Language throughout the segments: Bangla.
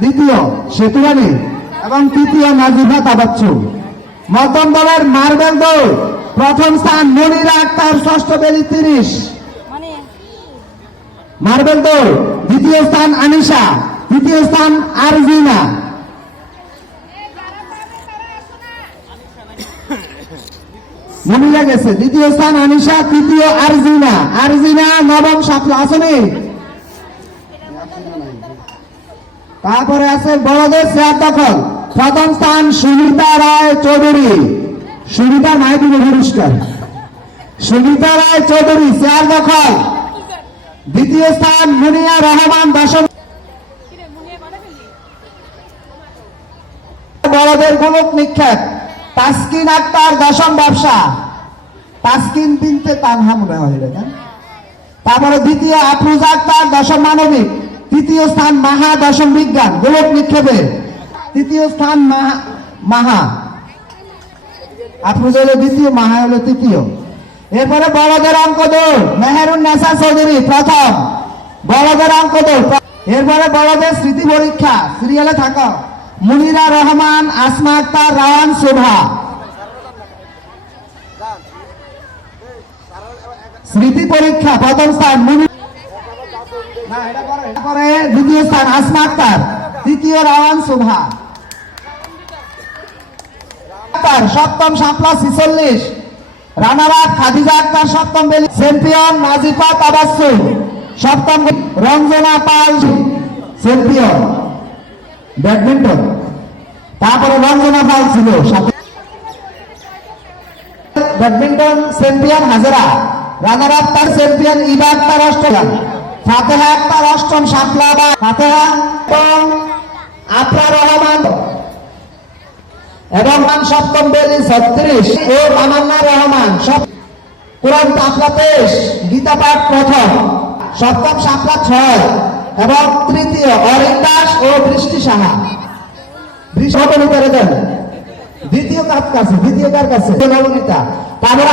দ্বিতীয় সেতুরানী এবং তৃতীয় নাজিফা তাবাচ্চু। মধ্যম দলের মার্বেল দৌড় প্রথম স্থান মনিরা আক্তার ষষ্ঠ বেলি তিরিশ। মানে? মার্বেল দৌড় দ্বিতীয় স্থান আনিশা। তৃতীয় স্থান আরজিনা। মনিরা গেছে। দ্বিতীয় স্থান আনিশা তৃতীয় আরজিনা। আরজিনা নবম সাফলা আসনে তারপরে আছে বড়দের চেয়ার দখল। প্রথম স্থান সুমিতা রায় চৌধুরী। সুমিতা নাই দিল পুরস্কার। সুমিতা রায় চৌধুরী চেয়ার দখল। দ্বিতীয় স্থান মুনিয়া রহমান দশম বড়দের গোলক নিক্ষেপ। তাসকিন আক্তার দশম ব্যবসা। তাসকিন বিনতে তানহা মনে হয় তারপরে দ্বিতীয় আফরুজা আক্তার দশম মানবিক। তৃতীয় স্থান মাহা দশম বিজ্ঞান, গোলক নিক্ষেপে তৃতীয় স্থান মাহা আফরুজা হলো দ্বিতীয়, মাহা হলো তৃতীয়। এরপরে বড়দের অঙ্ক দৌড় মেহেরুন নেসা চৌধুরী প্রথম। বড়দের অঙ্ক দৌড় এরপরে বড়দের স্মৃতি পরীক্ষা সিরিয়ালে থাকো। মুনিরা রহমান, আসমা আক্তার, রায়ান, শোভা। স্মৃতি পরীক্ষা, প্রথম স্থান, মুনি না, এটা পরে, এটা পরে দ্বিতীয় স্থান আসমা আক্তার। রায়ান শোভা সপ্তম সাপলা ছিচল্লিশ। রানার আপ খাদিজা আক্তার সপ্তম চ্যাম্পিয়ন নাজিফা তাবাসু সপ্তম রঞ্জনা পাল। Champion badminton. তারপরে রঞ্জনা পাল ছিল ব্যাডমিন্টন চ্যাম্পিয়ন হাজারা। রানার আপ তার চ্যাম্পিয়ন ইবা আক্তার অষ্টম গীতা পাঠ প্রথম। সপ্তম সাপলা ছয় এবং তৃতীয় অরিন ও বৃষ্টি সাহা। দেন দ্বিতীয় কার কাছে? দ্বিতীয় কার কাছে? তারপরে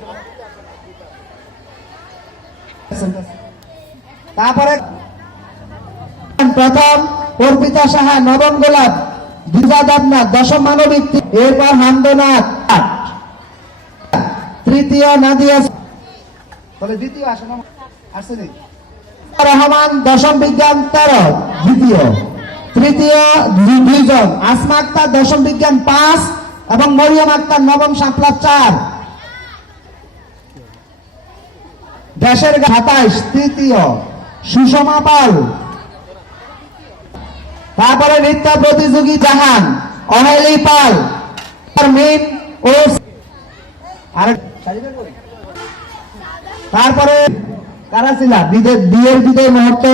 তারপরে প্রথম অর্পিতা সাহা নবম গোলাপ দুজা দেবনাথ দশম মানবিক এরপর হামদনাথ। তৃতীয় নাদিয়া তাহলে দ্বিতীয় আসে না? আসেনি রহমান দশম বিজ্ঞান তেরো, দ্বিতীয়। তৃতীয় দুইজন, আসমা আক্তার দশম বিজ্ঞান পাঁচ এবং মরিয়ম আক্তার নবম সাতলা চার। দেশের সাতাইশ, তৃতীয়। সুষমা পাল। তারপরে নৃত্য প্রতিযোগী জাহান, অনেলি পাল। মেন ও তারপরে কারা ছিল? বিয়ের বিদায় মুহূর্ত।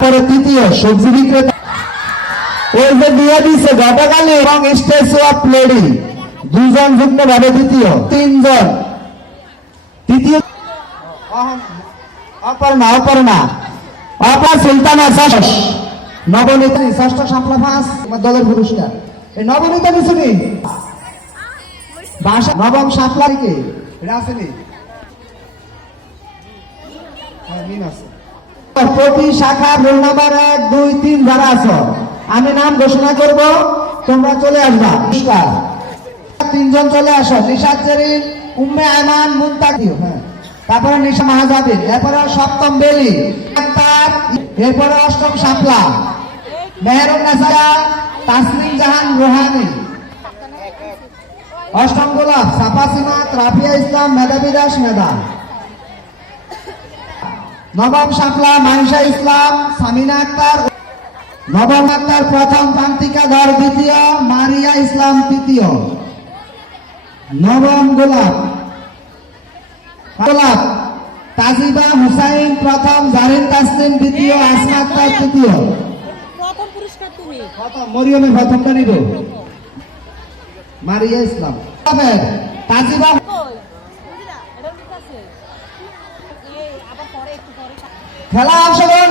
পরে তৃতীয় সবজি বিক্রেতা। ওই যে বিয়ে দিচ্ছে গতকালে এবং স্টেচু অফ লেডি দুজন যুগ্ম ভাবে দ্বিতীয় তিনজন। তৃতীয় অপর্ণা অপর্ণা অপর সুলতানা ষষ্ঠ সাপলা আমার দলের পুরস্কার। এই বাসা নবম আসেনি হ্যাঁ। প্রতি শাখা রোল নাম্বার এক, দুই, তিন যারা আছো, আমি নাম ঘোষণা করব, তোমরা চলে আসবা। পুরস্কার। তিনজন চলে আসো। নিশাদ জেরিন, উম্মে আয়মান মুন্তাকিও হ্যাঁ। তারপরে নিশা মাহাজাবিন এরপরে সপ্তম বেলি, আক্তার, এরপরে অষ্টম শাপলা। মেহরুন নাসারা তাসলিম জাহান রোহানি। অষ্টম গোলাপ সাফা সিমাত, রাফিয়া ইসলাম, মেধাবী দাস, মেধা। নবম শাপলা, মানসা ইসলাম, সামিনা আক্তার। নবম আক্তার, প্রথম প্রান্তিকা ধর দ্বিতীয়, মারিয়া ইসলাম তৃতীয়। নবম গোলাপ গোলাপ তাজিবা হুসাইন প্রথম জারিন তাসলিম দ্বিতীয় আসমা আক্তার তৃতীয়। প্রথম পুরস্কার তুমি। প্রথম মরিয়মে প্রথমটা নিব। মারিয়া ইসলাম। তাজিবা খেলা অংশগ্রহণ